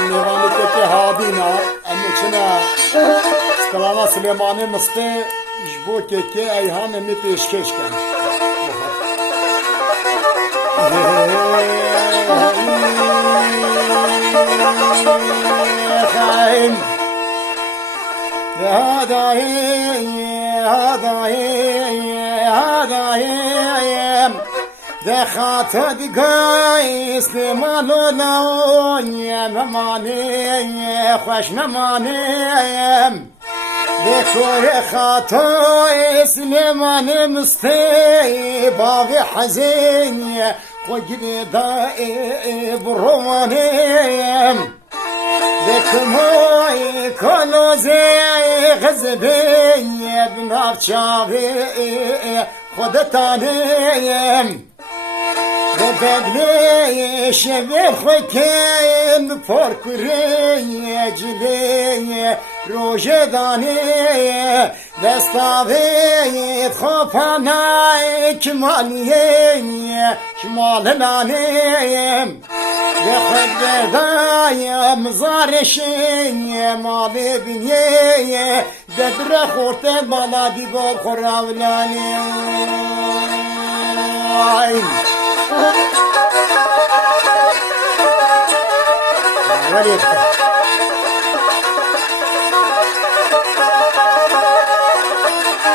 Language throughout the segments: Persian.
میوانی که هادینا امیچنا سلام سلیمانی مسته جبو که ایهان می پیشکش کن خاين هذا دخلت دقايس مالو نوني مماني خوش مماني دكور خاطو سليماني مستي باغي حزين وقلي دائي برواني دكموي كلو زي غزبي بنار شاغي خدتاني بدلي شباب خكيم فركري جلي روجداني دستاوي خوفانا كمالي كمالاني دخل دايا مزارشي مالي بني دبر خورت بلادي بخراولاني وليدك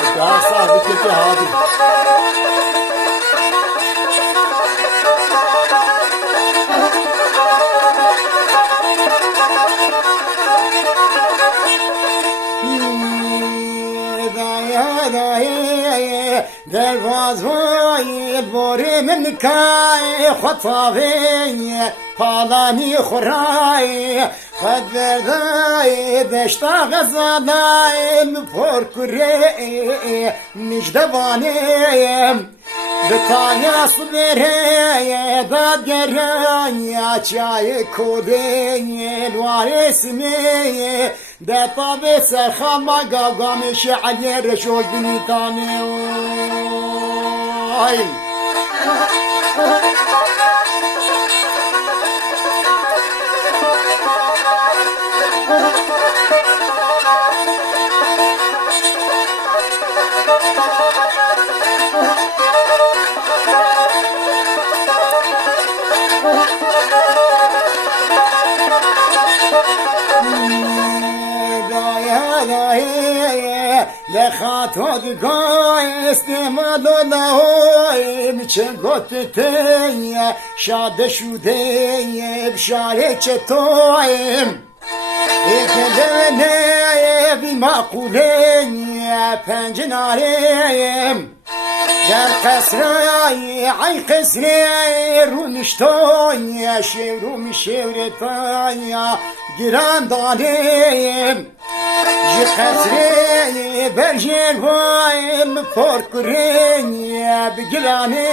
الدار صاحبك هادي دروازوی البوری من کای خطاوی پالانی خورای خد بردای دشتا غزالای پرکری نجدوانی بتایا صبره دادگرانی چای کودی الوارسمی ده طابع سرخان ما قاقام شعلي رشوش بنيتاني دخاتو دقاي استمالو لهوي مچن قطتي شاد شودي بشاري چطوي اكدني بمعقولي پنجناري در قصري عي قصري رونشتوي شورو مشورتاي گران داني جي قصري برجين وايم فوركرين بقلاني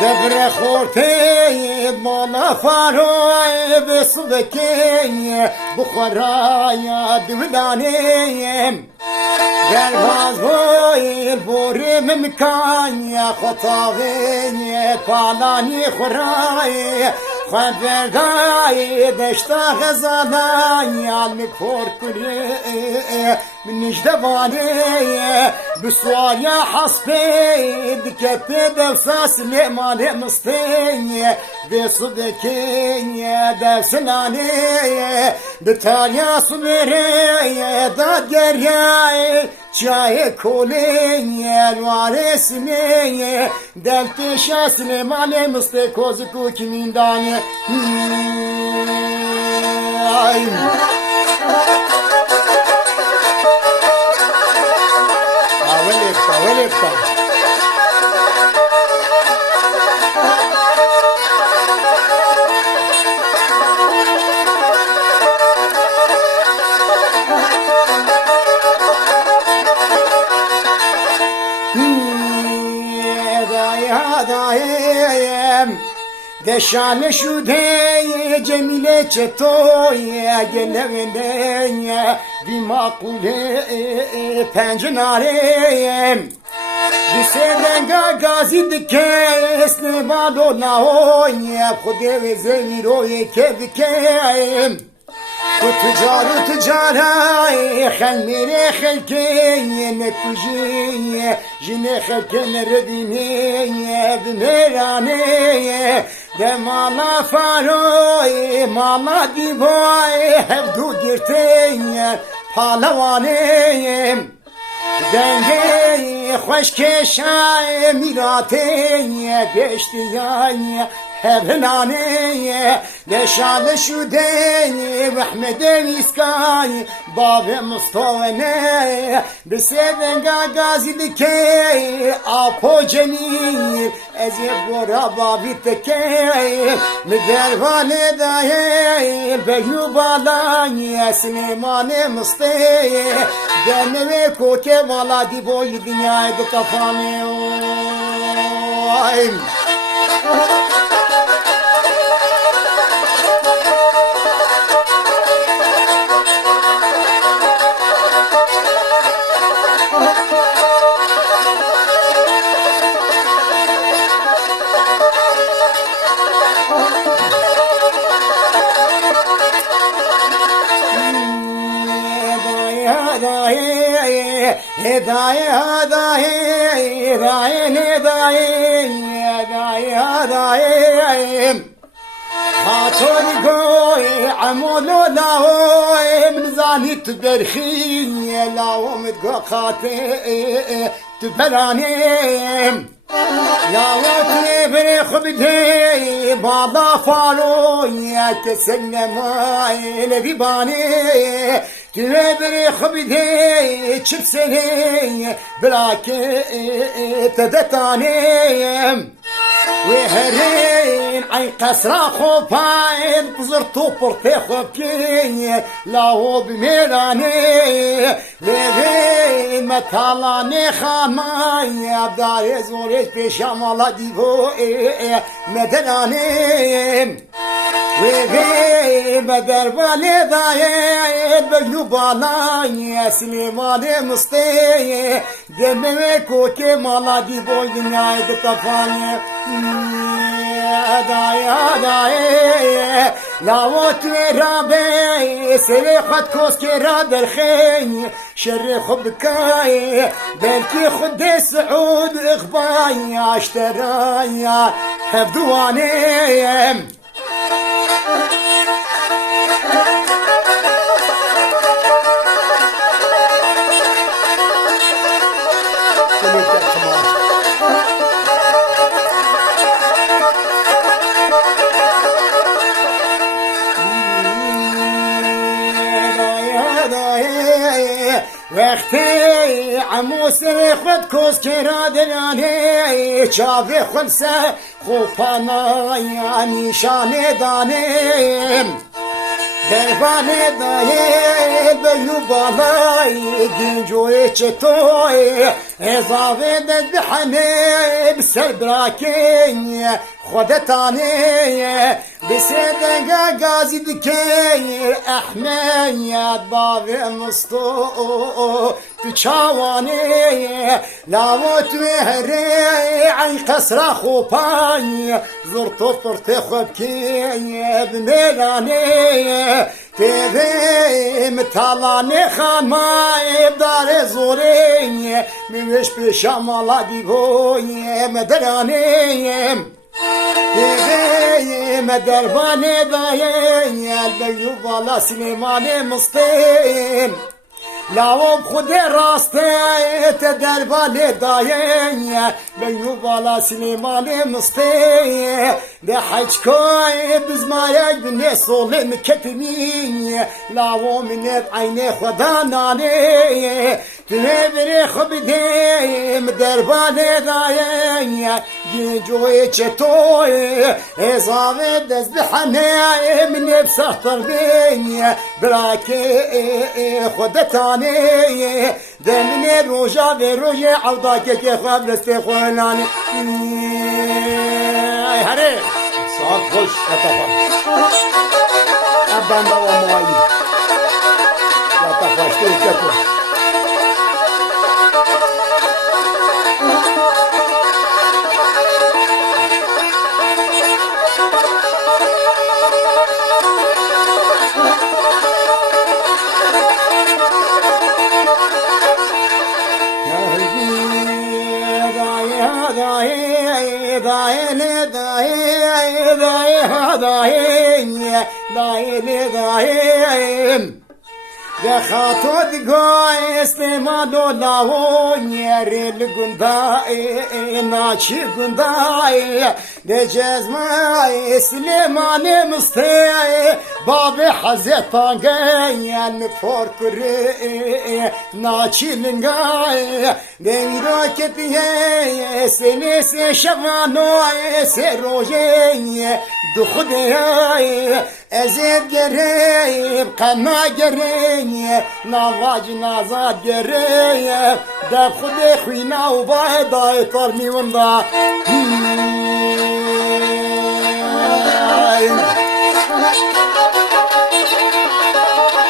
دبر خورتي مالا فاروي بصدكي بخورايا بوداني جرواز بوي البوري ممكان يا خطاوي بالاني خوراي خبر دای دشتا غزالای علمك فوركري من نجدواني بسواريا حسبي دكتي دفساس لمالي مستي بصدكي دفسناني بتاليا صبري دادقري چای کولی الوارسمی دلت شاسلی مال مستکوز کو کمین دانی اولکتا دشان شده جمیله چطوی گلونه بی معقوله پنجناره بسیدنگا گازی دکه سلیمانو نهوی خودی و زمیروی که دکه و تجارای خل میره خلکی نکوژی جن خلکی نردینی بمیرانه ده مالا فاروی مالا دیوای هفدو گرتی پالوانه دنگی خوشکشای میراتی گشتیای هبنانه نشان شده وحمد ویسکای باب مستوانه بسیدنگا گازی دکی آپو جمیل از برا بابی تکی مدروان دایی بگنو بالای سلیمان مستی دنوی کوکه والا دی بوی دنیای دکفانه خاطر قوي عمولو لاوي من زاني تبرخي لاوم تقو خاطر تبراني لاوتني بريخ بدي بابا فالو يا كسن ماي لبيباني تبريخ بدي تشبسني بلاكي تدتاني وهرين عين قسرا خوباين بزرتو برتي خوبكي لاهو بميراني لغين متالاني خاماي بداري زوريش بشامالا ديبو مدراني وغيب دربالي ضايد بجنوب بالاي سليماني مسطي دمي كوكي مالا دي بوي دنياي دطفاني داي لاوت رابي سليخت كوسكي راد الخين شري خبكاي بلكي خدي سعود اخباي اشتراي حفظواني وقتی عمو سر خود کس کرا دلانه چاوه خلصه خوبانا یا نیشان دانه دربانه دایه بیو بالای گنجوی چطوی اضافه دد بحنه بسر براکین خودتانه بسیدنگا گازی دکیر احمیت باوی مستو بچاوانه لاوت مهره عی قصر خوبانی زرطو پرت خوبکی بمیلانه تیوی متالانه خانمای بدار زوری میوش پیشم والا دیوی مدرانه مدربانه دایه البیو بالا سلیمانه مستین لاوم خود راسته تدربانه دایه بیو بالا سلیمانه مسته ده حج کوی بزمایه بنه سوله مکتمی لاوم نت عینه خدا نانه تنبری خبده مدربانه دایه گنجوی چطوی ازاوه دست بحنه من بسختر بینه براکه خودتانه دمنه روژا و روژه عودا که خواب رسته خونانه ای هره صاحب خوش اتفاق ابن بابا مایی یا تفاشته کتو داين داين داين دخاتو دقاي استمالو لاون يري لقنداي ناشي قنداي دجاز ماي سليمان مستي بابي حزيطان جاي الفور كري ناشي لنقاي ديرو كتي سليس شغانو سروجي دخدي ازيد قريب قما قريب نواج نازاد قريب دب خدي خوينا وبايدا يطرني وندا